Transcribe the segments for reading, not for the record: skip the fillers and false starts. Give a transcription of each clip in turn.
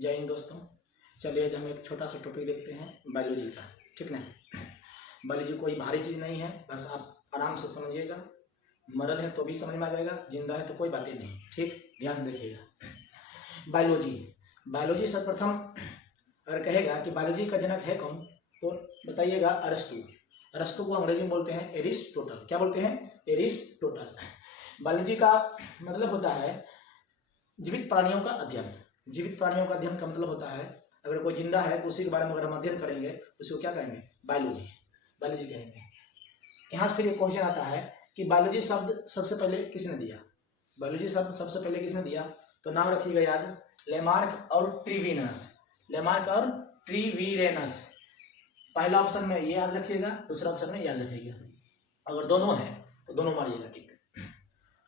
जय हिंद दोस्तों। चलिए आज हम एक छोटा सा टॉपिक देखते हैं बायोलॉजी का। ठीक ना। बायोलॉजी कोई भारी चीज़ नहीं है, बस आप आराम से समझिएगा। मरल है तो भी समझ में आ जाएगा, जिंदा है तो कोई बातें नहीं। ठीक, ध्यान से देखिएगा। बायोलॉजी सर्वप्रथम अगर कहेगा कि बायोलॉजी का जनक है कौन, तो बताइएगा अरस्तु। अरस्तु को अंग्रेजी में बोलते हैं एरिस्टोटल। क्या बोलते हैं? एरिस्टोटल। बायोलॉजी का मतलब होता है जीवित प्राणियों का अध्ययन। जीवित प्राणियों का अध्ययन का मतलब होता है अगर कोई जिंदा है तो उसी के बारे में अगर हम अध्ययन करेंगे तो उसको क्या कहेंगे? बायोलॉजी। बायोलॉजी कहेंगे। यहाँ से फिर एक क्वेश्चन आता है कि बायोलॉजी शब्द सबसे पहले किसने दिया? बायोलॉजी शब्द सबसे पहले किसने दिया? तो नाम रखिएगा याद, लेमार्क और ट्रीवीनस। लेमार्क और ट्रीवीरेनस। पहला ऑप्शन में ये याद रखिएगा, दूसरा ऑप्शन में याद रखिएगा। अगर दोनों है तो दोनों मारिएगा। ठीक।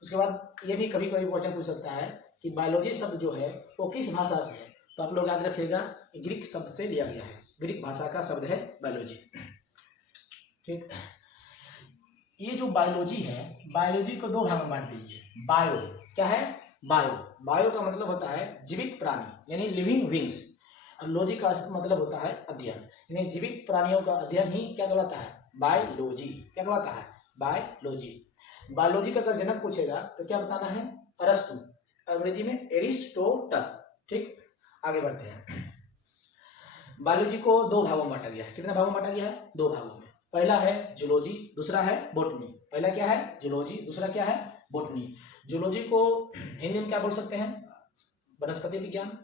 उसके बाद ये भी कभी कभी क्वेश्चन पूछ सकता है कि बायोलॉजी शब्द जो है वो किस भाषा से है, तो आप लोग याद रखिएगा ग्रीक शब्द से लिया गया है। ग्रीक भाषा का शब्द है बायोलॉजी। ठीक। ये जो बायोलॉजी है, बायोलॉजी को दो भाग में बांट दीजिए। बायो क्या है? बायो। बायो का मतलब होता है जीवित प्राणी यानी लिविंग बींग्स, और लॉजी का मतलब होता है अध्ययन, यानी जीवित प्राणियों का अध्ययन ही क्या कहलाता है? बायोलॉजी। क्या कहलाता है? बायोलॉजी। बायोलॉजी का अगर जनक पूछेगा तो क्या बताना है? अरस्तु, अंग्रेजी में एरिस्टोटल। ठीक, आगे बढ़ते हैं। बायोलॉजी को दो भागों में बांटा गया है। कितने भागों में बांटा गया है? दो भागों में। पहला है जूलॉजी, दूसरा है बॉटनी। पहला क्या है? जूलॉजी, दूसरा क्या है? बॉटनी। जूलॉजी को हिंदी में क्या बोल सकते हैं? वनस्पति विज्ञान,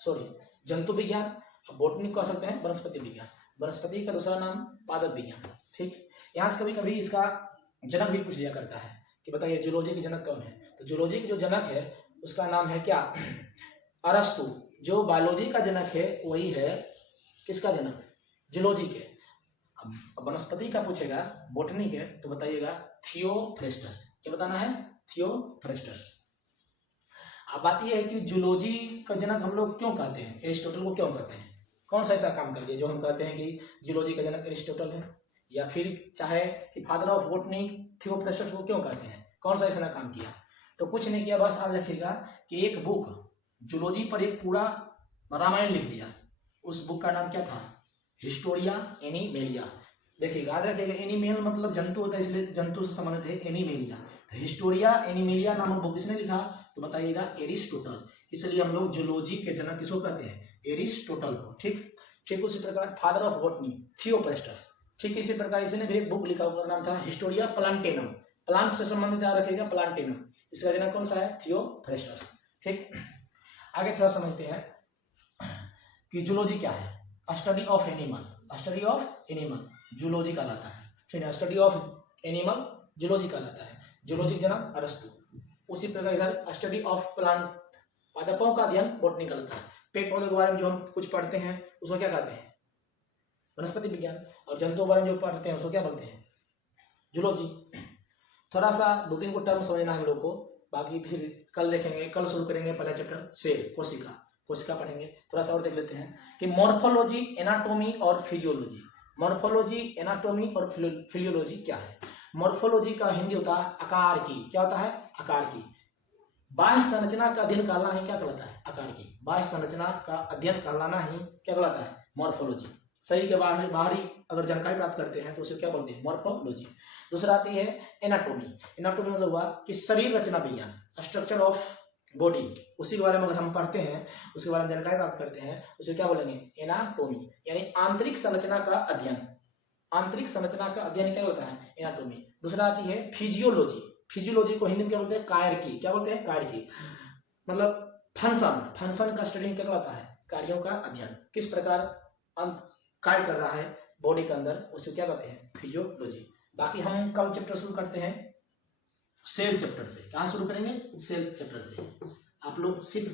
सॉरी जंतु विज्ञान। बॉटनी कह सकते हैं वनस्पति विज्ञान। वनस्पति का दूसरा नाम पादप विज्ञान। ठीक। यहाँ से कभी कभी इसका जनक भी पूछ लिया करता है कि बताइए जूलॉजी के जनक कौन है? तो जूलॉजी के जो जनक है उसका नाम है क्या? अरस्तु। जो बायोलॉजी का जनक है वही है किसका जनक? जूलॉजी के। अब वनस्पति का पूछेगा, बॉटनी के, तो बताइएगा थियोफ्रेस्टस। क्या बताना है? थियोफ्रेस्टस। अब बात यह है कि जूलॉजी का जनक हम लोग क्यों कहते हैं? एरिस्टोटल को क्यों कहते हैं? कौन सा ऐसा काम कर दिया जो हम कहते हैं कि जूलॉजी का जनक एरिस्टोटल है? या फिर चाहे कि फादर ऑफ बॉटनी थियोफ्रेस्टस को क्यों कहते हैं? कौन सा ऐसा काम किया? तो कुछ नहीं किया, बस याद रखिएगा कि एक बुक जूलॉजी पर एक पूरा रामायण लिख दिया। उस बुक का नाम क्या था? Historia animalia. देखिए याद रखिएगा, एनिमेल मतलब जंतु होता है, इसलिए जंतु से संबंधित है एनिमेलिया। हिस्टोरिया एनिमेलिया नामक बुक किसने लिखा? तो बताइएगा एरिस्टोटल। इसलिए हम लोग जूलॉजी के जनक किसको कहते हैं? एरिस्टोटल को। ठीक। ठीक उसी प्रकार फादर ऑफ बॉटनी थियोफ्रेस्टस। ठीक इसी प्रकार इसने भी एक बुक लिखा, उसका नाम था हिस्टोरिया प्लांटेनम। प्लांट से संबंधित याद रखिएगा प्लांटेनम। इसका जनक कौन सा है? थियोफ्रेस्टस। ठीक। आगे थोड़ा समझते हैं कि जूलॉजी क्या है। Study of animal. Study of animal zoology कहलाता है। ठीक है, स्टडी ऑफ एनिमल जूलॉजी कहलाता है। जूलॉजी के जनक अरस्तु। उसी प्रकार इधर स्टडी ऑफ प्लांट पादपों का अध्ययन बॉटनी कहलाता है। पेड़ पौधों के बारे में जो हम कुछ पढ़ते हैं उसको क्या कहते हैं? वनस्पति विज्ञान। और जंतुओं के बारे में जो पढ़ते हैं उसको क्या बोलते हैं? जूलॉजी। थोड़ा सा दो तीन को टर्म समझना है हम लोग को, बाकी फिर कल देखेंगे। कल शुरू करेंगे पहला चैप्टर सेल, कोशिका। कोशिका पढ़ेंगे। थोड़ा सा और देख लेते हैं कि मॉर्फोलॉजी, एनाटॉमी और फिजियोलॉजी। मॉर्फोलॉजी, एनाटॉमी और फिजियोलॉजी क्या है? मॉर्फोलॉजी का हिंदी होता है आकार की। क्या होता है? आकार की। बाह्य संरचना का अध्ययन कहलाना ही क्या कहलाता है? आकार की। बाह्य संरचना का अध्ययन कहलाना ही क्या कहलाता है? मॉर्फोलॉजी। शरीर के बाहरी अगर जानकारी प्राप्त करते हैं तो उसे क्या बोलते हैं? मॉर्फोलॉजी। दूसरा आती है एनाटॉमी। एनाटॉमी मतलब हुआ कि शरीर रचना विज्ञान, स्ट्रक्चर ऑफ बॉडी। उसी के बारे में अगर हम पढ़ते हैं, उसके बारे में जानकारी प्राप्त करते हैं, उसे क्या बोलेंगे? एनाटॉमी, यानी आंतरिक संरचना का अध्ययन। आंतरिक संरचना का अध्ययन क्या होता है? एनाटॉमी। दूसरा आती है फिजियोलॉजी। फिजियोलॉजी को हिंदी में क्या बोलते हैं? कायरकी। क्या बोलते हैं? कायरकी। मतलब फंक्शन। फंक्शन का स्टडी क्या कहलाता है? कार्यों का अध्ययन। किस प्रकार कार्य कर रहा है बॉडी के अंदर, उसे क्या कहते हैं? फिजियोलॉजी। बाकी हम कल चैप्टर शुरू करते हैं सेल चैप्टर से। कहाँ शुरू करेंगे? सेल चैप्टर से। आप लोग सिर्फ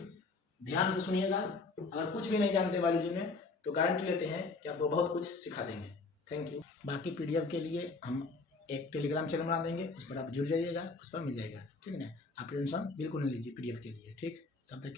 ध्यान से सुनिएगा। अगर कुछ भी नहीं जानते बायोलॉजी में तो गारंटी लेते हैं कि आपको बहुत कुछ सिखा देंगे। Thank you. बाकी पीडीएफ के लिए हम एक टेलीग्राम चैनल बना देंगे, उस पर आप जुड़ जाइएगा, उस पर मिल जाएगा। ठीक है ना। आप टेंशन बिल्कुल नहीं लीजिए पीडीएफ के लिए। ठीक, तब तक